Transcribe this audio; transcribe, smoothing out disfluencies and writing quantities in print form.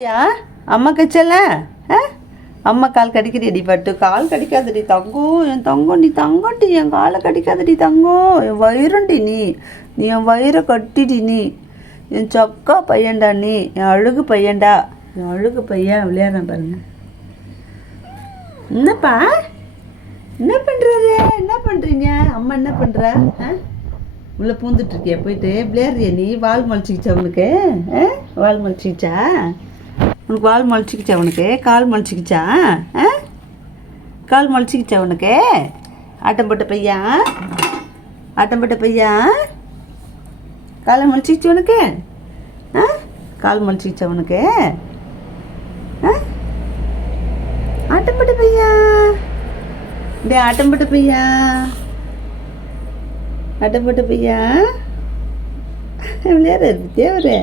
யா அம்மா கச்சல அம்மா கால் கடிக்கிறடி பட்டு கால் கடிக்காதடி தங்கம் என் தங்கம் நீ தங்கம்டி என் காலை கடிக்காதடி தங்கம் என் வயிறுண்டி நீ என் வயிறை கட்டிடி நீ என் சொக்கா பையன்டா நீ என் அழுகு பையன்டா என் அழுகு பையன் விளையாடுறேன் பாருங்க. என்னப்பா என்ன பண்ணுறாரு என்ன பண்ணுறீங்க அம்மா என்ன பண்ணுற உள்ளே பூந்துட்டுருக்கியா போயிட்டு விளையாடுறியா நீ வால் முளைச்சிக்கிச்சா உனக்கு வால் முளைச்சிக்கிச்சா உனக்கு வால் முளைச்சிக்கிச்சா உனக்கு கால் முளைச்சிக்கிச்சா கால் முளைச்சிக்கிச்சா உனக்கு ஆட்டம் போட்ட பையா ஆட்டம் போட்ட பையா காலை முளைச்சிக்கிச்சு உனக்கு கால் முளைச்சிக்கிச்சா உனக்கு ஆட்டம் போட்ட பையா டே ஆட்டம் போட்ட பையா ஆட்டம் போட்ட பையா விளையாடுறது தேவரே